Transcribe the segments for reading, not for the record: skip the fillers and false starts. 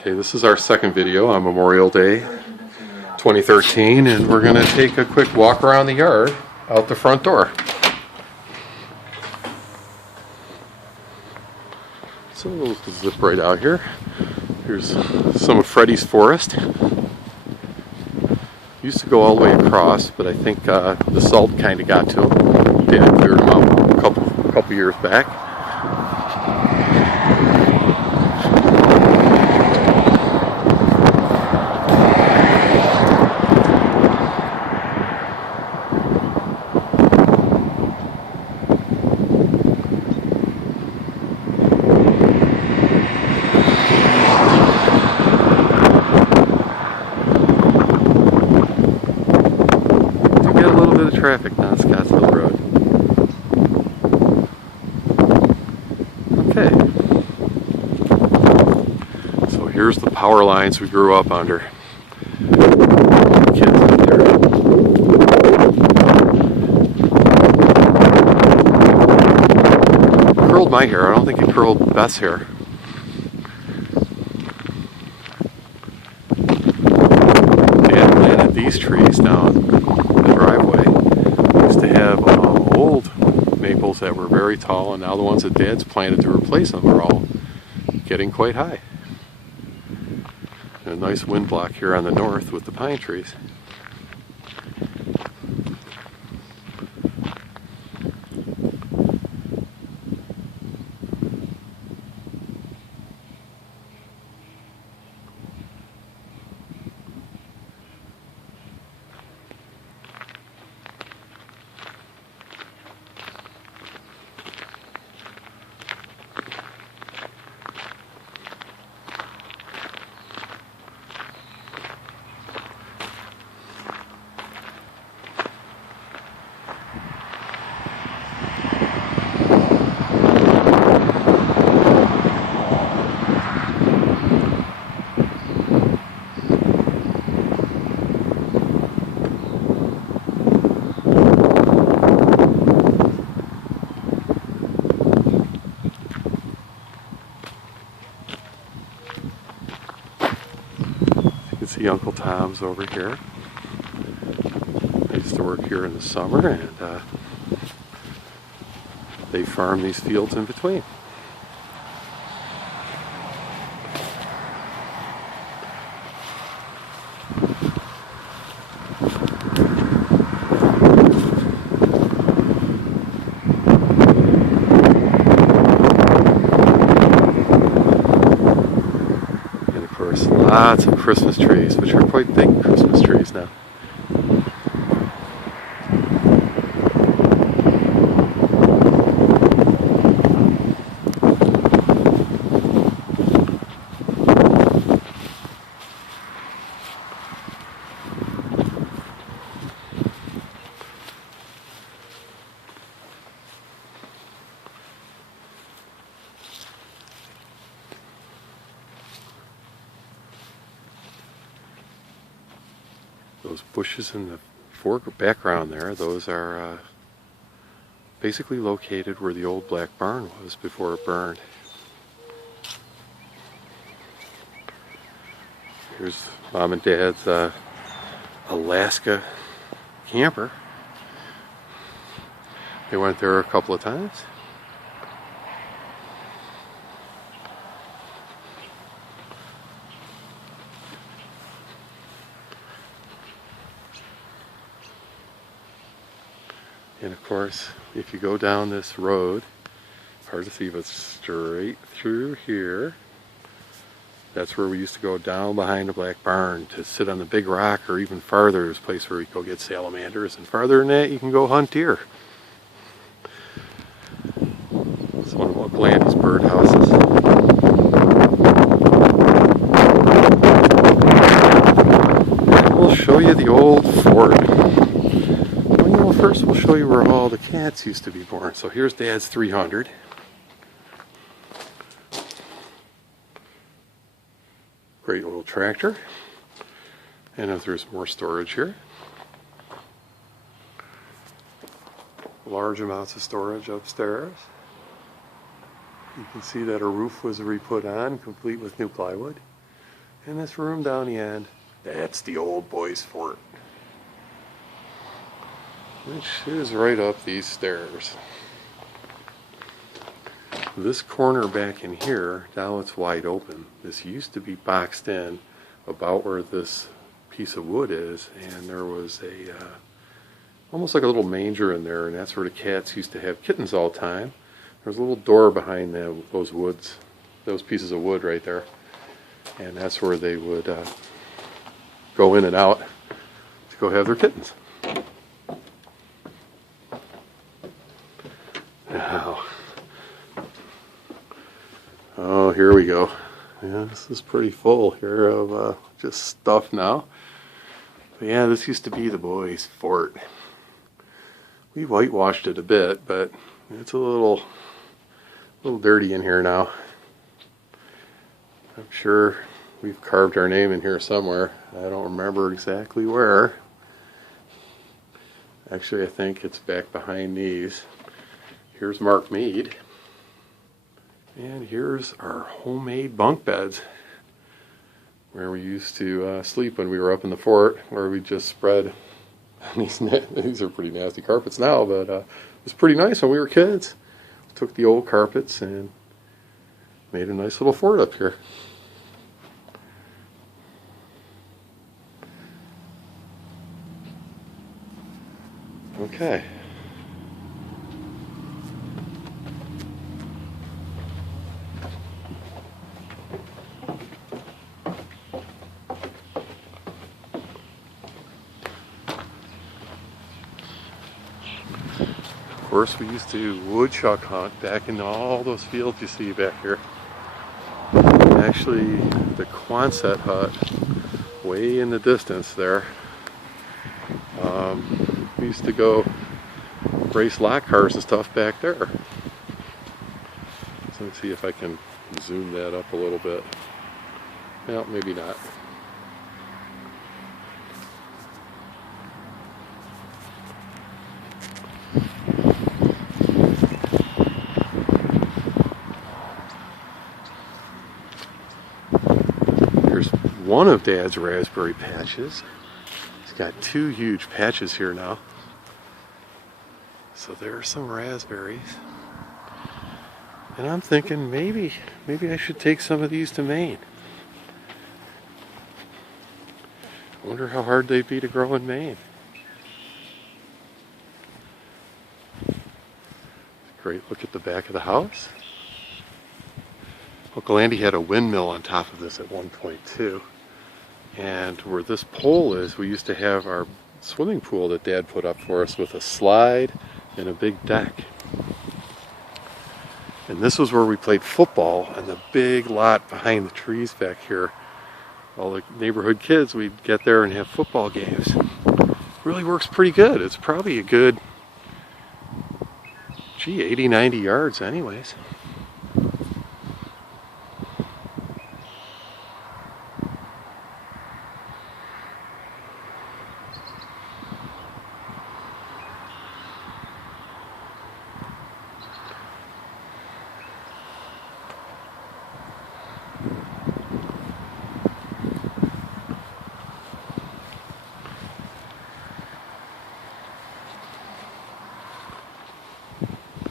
Okay, this is our second video on Memorial Day 2013, and we're going to take a quick walk around the yard out the front door. So we'll zip right out here. Here's some of Freddie's forest. Used to go all the way across, but I think the salt kind of got to him. Dad cleared him out a couple years back. Traffic down Scottsville Road. Okay. So here's the power lines we grew up under. Kids out there. Curled my hair. I don't think it curled Beth's hair. Dad planted these trees down the driveway. To have old maples that were very tall, and now the ones that Dad's planted to replace them are all getting quite high. And a nice wind block here on the north with the pine trees. See Uncle Tom's over here. I used to work here in the summer, and they farm these fields in between. Lots of Christmas trees, which are quite big Christmas trees now. Those bushes in the background there, those are basically located where the old black barn was before it burned. Here's Mom and Dad's Alaska camper. They went there a couple of times. And of course, if you go down this road, hard to see, but straight through here, that's where we used to go down behind the black barn to sit on the big rock, or even farther, there's a place where you go get salamanders, and farther than that, you can go hunt deer. It's one of Uncle Andy's birdhouses. And we'll show you the old fort. First we'll show you where all the cats used to be born. So here's Dad's 300. Great little tractor. And if there's more storage here. Large amounts of storage upstairs. You can see that a roof was re-put on, complete with new plywood. And this room down the end, that's the old boys' fort, which is right up these stairs. This corner back in here, now it's wide open. This used to be boxed in about where this piece of wood is, and there was a almost like a little manger in there, and that's where the cats used to have kittens all the time. There's a little door behind those pieces of wood right there, and that's where they would go in and out to go have their kittens. Now, oh, here we go. Yeah, this is pretty full here of just stuff now. But yeah, this used to be the boys' fort. We whitewashed it a bit, but it's a little dirty in here now. I'm sure we've carved our name in here somewhere. I don't remember exactly where. Actually, I think it's back behind these. Here's Mark Mead. And here's our homemade bunk beds, where we used to sleep when we were up in the fort, where we just spread these are pretty nasty carpets now, but it was pretty nice when we were kids. We took the old carpets and made a nice little fort up here. Okay. Of course, we used to woodchuck hunt back in all those fields you see back here. Actually, the Quonset hut, way in the distance there, we used to go race lot cars and stuff back there. So let's see if I can zoom that up a little bit. Well, maybe not. Here's one of Dad's raspberry patches. He's got two huge patches here now. So there are some raspberries. And I'm thinking maybe I should take some of these to Maine. I wonder how hard they'd be to grow in Maine. Great look at the back of the house. Uncle Andy had a windmill on top of this at one point too. And where this pole is, we used to have our swimming pool that Dad put up for us with a slide and a big deck. And this was where we played football on the big lot behind the trees back here. All the neighborhood kids, we'd get there and have football games. Really works pretty good. It's probably a good, 80, 90 yards anyways.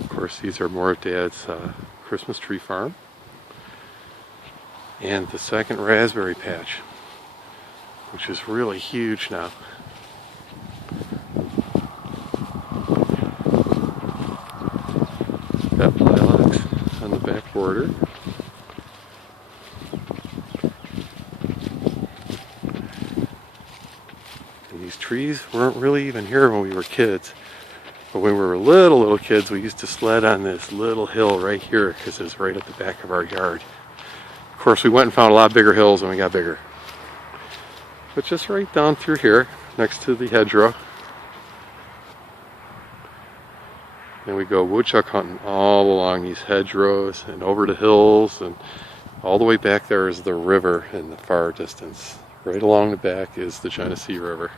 Of course, these are more of Dad's Christmas tree farm. And the second raspberry patch, which is really huge now. Got lilacs on the back border. And these trees weren't really even here when we were kids. But when we were little kids, we used to sled on this little hill right here because it's right at the back of our yard. Of course, we went and found a lot bigger hills when we got bigger. But just right down through here, next to the hedgerow. And we go woodchuck hunting all along these hedgerows and over the hills, and all the way back there is the river in the far distance. Right along the back is the Genesee River.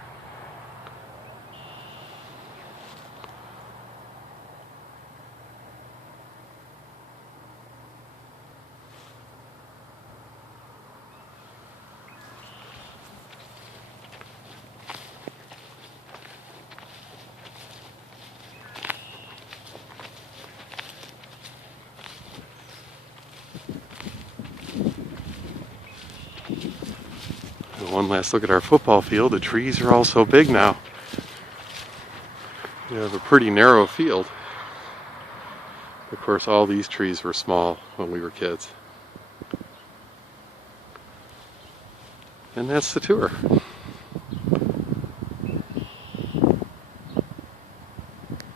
one last look at our football field. The trees are all so big now. We have a pretty narrow field. Of course, all these trees were small when we were kids. And that's the tour.